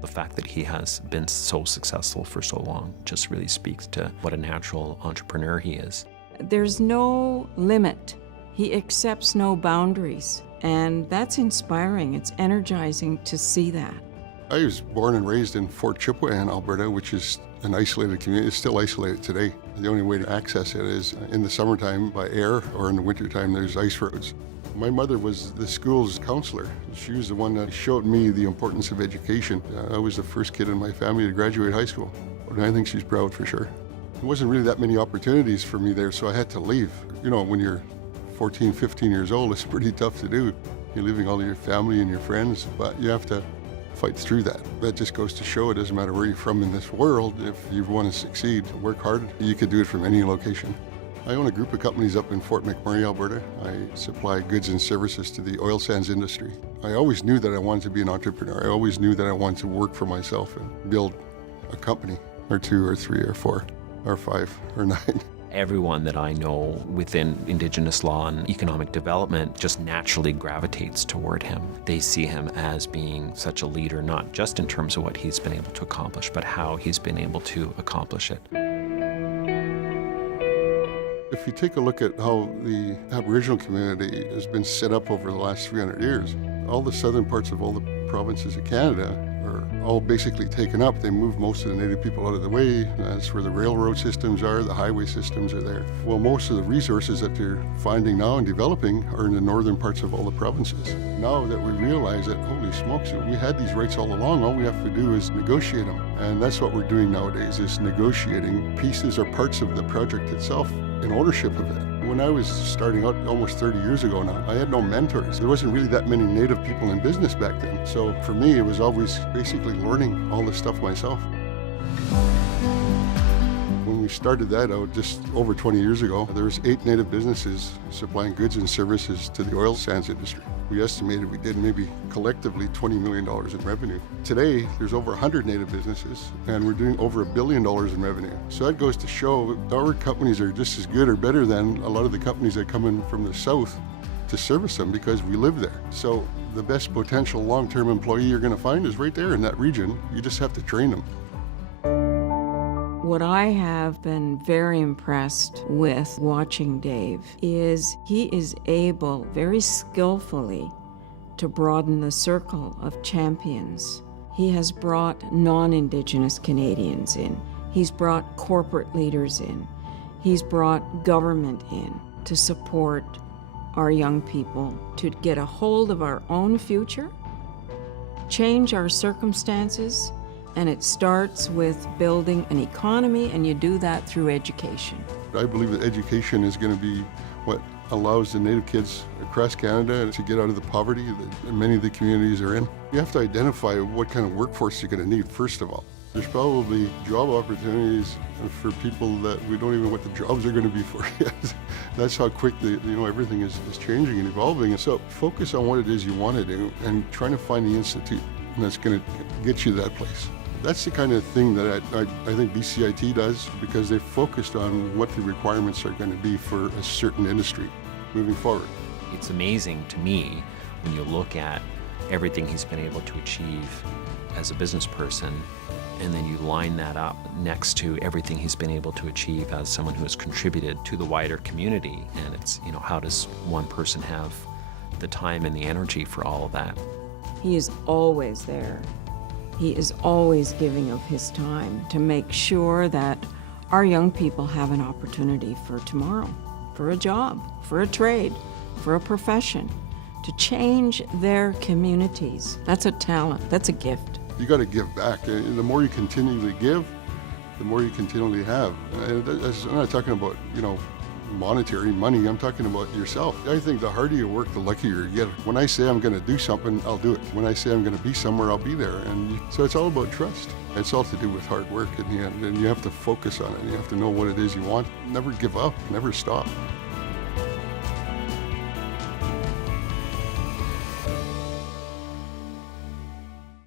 The fact that he has been so successful for so long just really speaks to what a natural entrepreneur he is. There's no limit. He accepts no boundaries, and that's inspiring. It's energizing to see that. I was born and raised in Fort Chipewyan, Alberta, which is an isolated community. It's still isolated today. The only way to access it is in the summertime by air, or in the wintertime there's ice roads. My mother was the school's counselor. She was the one that showed me the importance of education. I was the first kid in my family to graduate high school, and I think she's proud for sure. There wasn't really that many opportunities for me there, so I had to leave. You know, when you're 14, 15 years old, it's pretty tough to do. You're leaving all of your family and your friends, but you have to fight through that. That just goes to show it doesn't matter where you're from in this world. If you want to succeed, work hard, you could do it from any location. I own a group of companies up in Fort McMurray, Alberta. I supply goods and services to the oil sands industry. I always knew that I wanted to be an entrepreneur. I always knew that I wanted to work for myself and build a company, or 2 or 3 or 4 or 5 or 9. Everyone that I know within Indigenous law and economic development just naturally gravitates toward him. They see him as being such a leader, not just in terms of what he's been able to accomplish, but how he's been able to accomplish it. If you take a look at how the Aboriginal community has been set up over the last 300 years, all the southern parts of all the provinces of Canada are all basically taken up. They moved most of the native people out of the way. That's where the railroad systems are, the highway systems are there. Well, most of the resources that they're finding now and developing are in the northern parts of all the provinces. Now that we realize that, holy smokes, we had these rights all along, all we have to do is negotiate them. And that's what we're doing nowadays, is negotiating pieces or parts of the project itself and ownership of it. When I was starting out almost 30 years ago now, I had no mentors. There wasn't really that many Native people in business back then. So for me, it was always basically learning all this stuff myself. When we started that out just over 20 years ago, there was 8 Native businesses supplying goods and services to the oil sands industry. We estimated we did maybe collectively $20 million in revenue. Today, there's over 100 Native businesses, and we're doing over $1 billion in revenue. So that goes to show our companies are just as good or better than a lot of the companies that come in from the south to service them, because we live there. So the best potential long-term employee you're going to find is right there in that region. You just have to train them. What I have been very impressed with watching Dave is he is able very skillfully to broaden the circle of champions. He has brought non-Indigenous Canadians in. He's brought corporate leaders in. He's brought government in to support our young people to get a hold of our own future, change our circumstances, and it starts with building an economy, and you do that through education. I believe that education is going to be what allows the Native kids across Canada to get out of the poverty that many of the communities are in. You have to identify what kind of workforce you're going to need, first of all. There's probably job opportunities for people that we don't even know what the jobs are going to be for yet. That's how quick everything is changing and evolving. And so focus on what it is you want to do and trying to find the institute that's going to get you to that place. That's the kind of thing that I think BCIT does, because they're focused on what the requirements are going to be for a certain industry moving forward. It's amazing to me when you look at everything he's been able to achieve as a business person, and then you line that up next to everything he's been able to achieve as someone who has contributed to the wider community. And it's, how does one person have the time and the energy for all of that? He is always there. He is always giving of his time to make sure that our young people have an opportunity for tomorrow, for a job, for a trade, for a profession, to change their communities. That's a talent, that's a gift. You got to give back. The more you continually give, the more you continually have. And I'm not talking about, monetary money. I'm talking about yourself. I think the harder you work, the luckier you get. When I say I'm going to do something, I'll do it. When I say I'm going to be somewhere, I'll be there. And so it's all about trust. It's all to do with hard work in the end. And you have to focus on it. You have to know what it is you want. Never give up. Never stop.